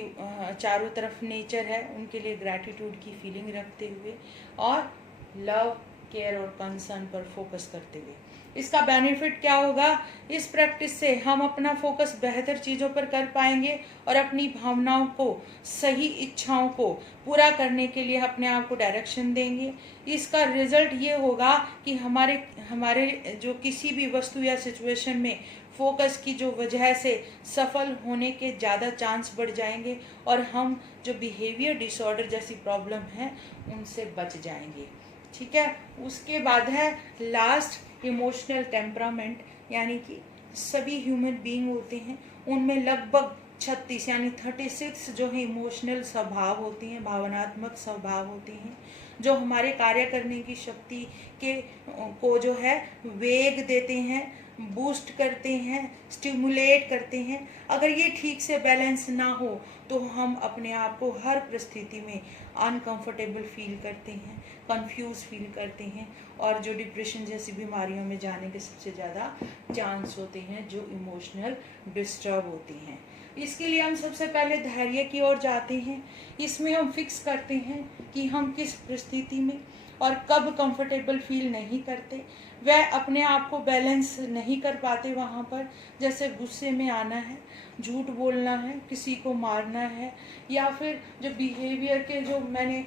चारों तरफ नेचर है उनके लिए ग्रैटिट्यूड की फीलिंग रखते हुए और लव, केयर और कंसर्न पर फोकस करते हुए। इसका बेनिफिट क्या होगा, इस प्रैक्टिस से हम अपना फोकस बेहतर चीज़ों पर कर पाएंगे और अपनी भावनाओं को, सही इच्छाओं को पूरा करने के लिए अपने आप को डायरेक्शन देंगे। इसका रिजल्ट ये होगा कि हमारे जो किसी भी वस्तु या सिचुएशन में फोकस की जो वजह से सफल होने के ज़्यादा चांस बढ़ जाएंगे और हम जो बिहेवियर डिसऑर्डर जैसी प्रॉब्लम है उनसे बच जाएंगे। ठीक है। उसके बाद है लास्ट इमोशनल टेम्परामेंट, यानी कि सभी ह्यूमन बीइंग होते हैं, उनमें लगभग 36 यानी 36 जो है इमोशनल स्वभाव होती हैं, भावनात्मक स्वभाव होती हैं, जो हमारे कार्य करने की शक्ति के को जो है वेग देते हैं, बूस्ट करते हैं, स्टिमुलेट करते हैं। अगर ये ठीक से बैलेंस ना हो तो हम अपने आप को हर परिस्थिति में अनकंफर्टेबल फील करते हैं, कंफ्यूज फील करते हैं और जो डिप्रेशन जैसी बीमारियों में जाने के सबसे ज़्यादा चांस होते हैं, जो इमोशनल डिस्टर्ब होती हैं। इसके लिए हम सबसे पहले धैर्य की ओर जाते हैं। इसमें हम फिक्स करते हैं कि हम किस परिस्थिति में और कब कंफर्टेबल फील नहीं करते, वह अपने आप को बैलेंस नहीं कर पाते वहाँ पर, जैसे गुस्से में आना है, झूठ बोलना है, किसी को मारना है, या फिर जो बिहेवियर के जो मैंने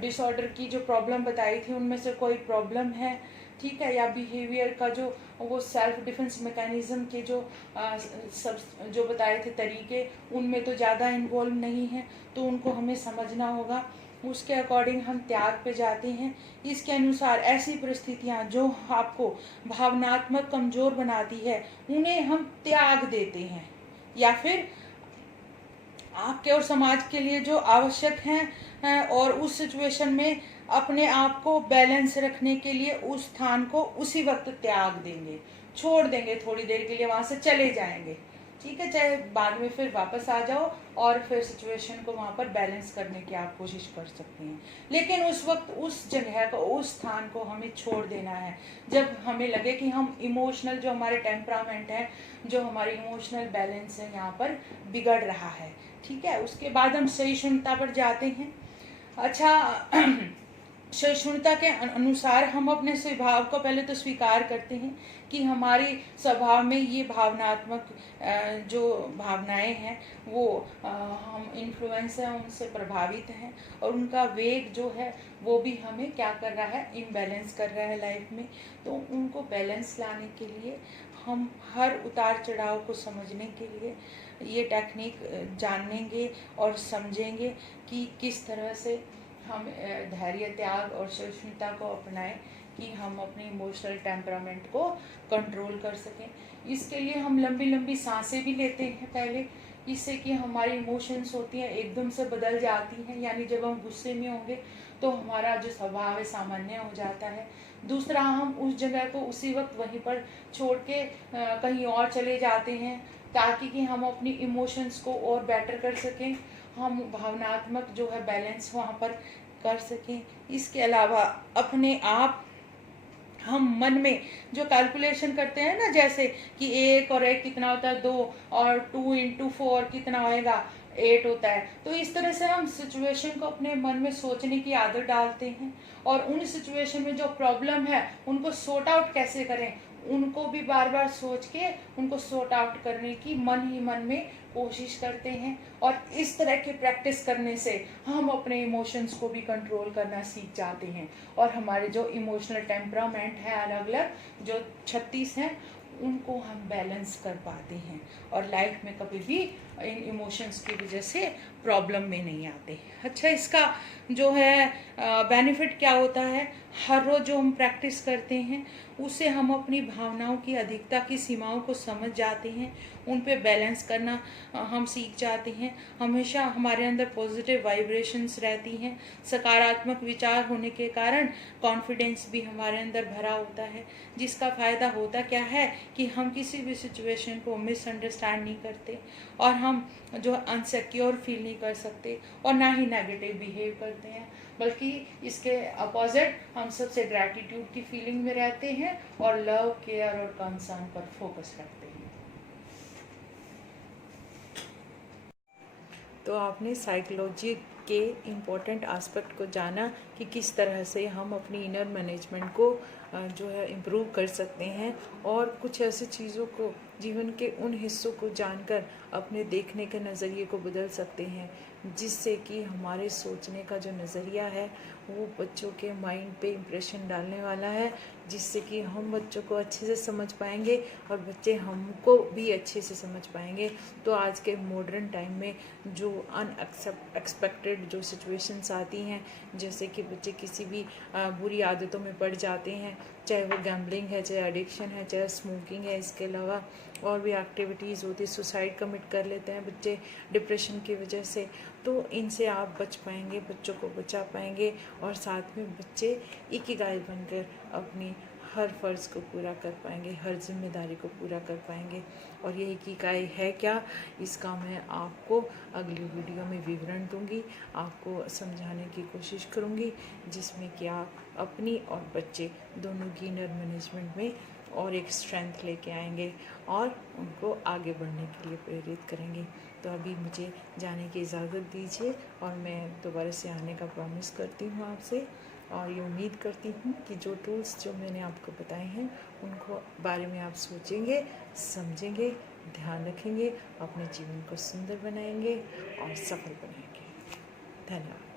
डिसऑर्डर की जो प्रॉब्लम बताई थी उनमें से कोई प्रॉब्लम है, ठीक है, या बिहेवियर का जो वो सेल्फ डिफेंस मैकेनिज्म के जो सब जो बताए थे तरीके, उनमें तो ज़्यादा इन्वॉल्व नहीं है, तो उनको हमें समझना होगा। उसके अकॉर्डिंग हम त्याग पे जाते हैं। इसके अनुसार ऐसी परिस्थितियाँ जो आपको भावनात्मक कमज़ोर बनाती है उन्हें हम त्याग देते हैं, या फिर आपके और समाज के लिए जो आवश्यक हैं और उस सिचुएशन में अपने आप को बैलेंस रखने के लिए उस स्थान को उसी वक्त त्याग देंगे, छोड़ देंगे, थोड़ी देर के लिए वहाँ से चले जाएंगे। ठीक है, चाहे बाद में फिर वापस आ जाओ और फिर सिचुएशन को वहाँ पर बैलेंस करने की आप कोशिश कर सकते हैं, लेकिन उस वक्त उस जगह को, उस स्थान को हमें छोड़ देना है जब हमें लगे कि हम इमोशनल जो हमारे टेम्परामेंट है, जो हमारी इमोशनल बैलेंस है यहाँ पर बिगड़ रहा है। ठीक है। उसके बाद हम सहिष्णुता पर जाते हैं। अच्छा, सहिष्णुता के अनुसार हम अपने स्वभाव को पहले तो स्वीकार करते हैं कि हमारी स्वभाव में ये भावनात्मक जो भावनाएं हैं वो हम इन्फ्लुएंस हैं, उनसे प्रभावित हैं और उनका वेग जो है वो भी हमें क्या कर रहा है, इम्बैलेंस कर रहा है लाइफ में। तो उनको बैलेंस लाने के लिए हम हर उतार चढ़ाव को समझने के लिए ये टेक्निक जानेंगे और समझेंगे कि किस तरह से हम धैर्य, त्याग और सहिष्णुता को अपनाएं कि हम अपने इमोशनल टेम्परामेंट को कंट्रोल कर सकें। इसके लिए हम लंबी लंबी सांसें भी लेते हैं पहले, इससे कि हमारी इमोशंस होती हैं एकदम से बदल जाती हैं, यानी जब हम गुस्से में होंगे तो हमारा जो स्वभाव है सामान्य हो जाता है। दूसरा, हम उस जगह को उसी वक्त वहीं पर छोड़ के कहीं और चले जाते हैं ताकि कि हम अपनी इमोशंस को और बेटर कर सकें, हम भावनात्मक जो है बैलेंस वहाँ पर कर सकें। इसके अलावा अपने आप हम मन में जो कैलकुलेशन करते हैं ना, जैसे कि 1 और 1 कितना होता है 2 और 2 इंटू 4 कितना होएगा 8 होता है, तो इस तरह से हम सिचुएशन को अपने मन में सोचने की आदत डालते हैं और उन सिचुएशन में जो प्रॉब्लम है उनको सॉर्ट आउट कैसे करें उनको भी बार बार सोच के उनको सॉर्ट आउट करने की मन ही मन में कोशिश करते हैं। और इस तरह की प्रैक्टिस करने से हम अपने इमोशंस को भी कंट्रोल करना सीख जाते हैं और हमारे जो इमोशनल टेम्परामेंट है अलग अलग जो 36 हैं उनको हम बैलेंस कर पाते हैं और लाइफ में कभी भी इन इमोशंस की वजह से प्रॉब्लम में नहीं आते। अच्छा, इसका जो है बेनिफिट क्या होता है, हर रोज़ जो हम प्रैक्टिस करते हैं उससे हम अपनी भावनाओं की अधिकता की सीमाओं को समझ जाते हैं, उन पे बैलेंस करना हम सीख जाते हैं। हमेशा हमारे अंदर पॉजिटिव वाइब्रेशंस रहती हैं, सकारात्मक विचार होने के कारण कॉन्फिडेंस भी हमारे अंदर भरा होता है, जिसका फ़ायदा होता क्या है कि हम किसी भी सिचुएशन को मिसअंडरस्टैंड नहीं करते और हम जो अनसिक्योर फील नहीं कर सकते और ना ही नेगेटिव बिहेव करते हैं, बल्कि इसके अपोजिट हम सबसे ग्रैटिट्यूड की फीलिंग में रहते हैं और लव, केयर और कंसर्न पर फोकस करते हैं। तो आपने साइकोलॉजी के इम्पोर्टेंट एस्पेक्ट को जाना कि किस तरह से हम अपनी इनर मैनेजमेंट को जो है इम्प्रूव कर सकते हैं और कुछ ऐसी चीज़ों को, जीवन के उन हिस्सों को जानकर अपने देखने के नज़रिए को बदल सकते हैं, जिससे कि हमारे सोचने का जो नज़रिया है वो बच्चों के माइंड पे इम्प्रेशन डालने वाला है, जिससे कि हम बच्चों को अच्छे से समझ पाएंगे और बच्चे हमको भी अच्छे से समझ पाएंगे। तो आज के मॉडर्न टाइम में जो अनएक्सपेक्टेड जो सिचुएशंस आती हैं, जैसे कि बच्चे किसी भी बुरी आदतों में पड़ जाते हैं, चाहे वो गैम्बलिंग है, चाहे एडिक्शन है, चाहे स्मोकिंग है, इसके अलावा और भी एक्टिविटीज़ होती है, सुसाइड कमिट कर लेते हैं बच्चे डिप्रेशन की वजह से। तो इनसे आप बच पाएंगे, बच्चों को बचा पाएंगे और साथ में बच्चे इकिगाई बनकर अपनी हर फ़र्ज़ को पूरा कर पाएंगे, हर जिम्मेदारी को पूरा कर पाएंगे। और ये इकिगाई है क्या, इसका मैं आपको अगली वीडियो में विवरण दूंगी, आपको समझाने की कोशिश करूंगी, जिसमें कि आप अपनी और बच्चे दोनों की इनर मैनेजमेंट में और एक स्ट्रेंथ लेके आएंगे और उनको आगे बढ़ने के लिए प्रेरित करेंगे। तो अभी मुझे जाने की इजाज़त दीजिए और मैं दोबारा से आने का प्रॉमिस करती हूँ आपसे, और ये उम्मीद करती हूँ कि जो टूल्स जो मैंने आपको बताए हैं उनको बारे में आप सोचेंगे, समझेंगे, ध्यान रखेंगे, अपने जीवन को सुंदर बनाएंगे और सफल बनाएंगे। धन्यवाद।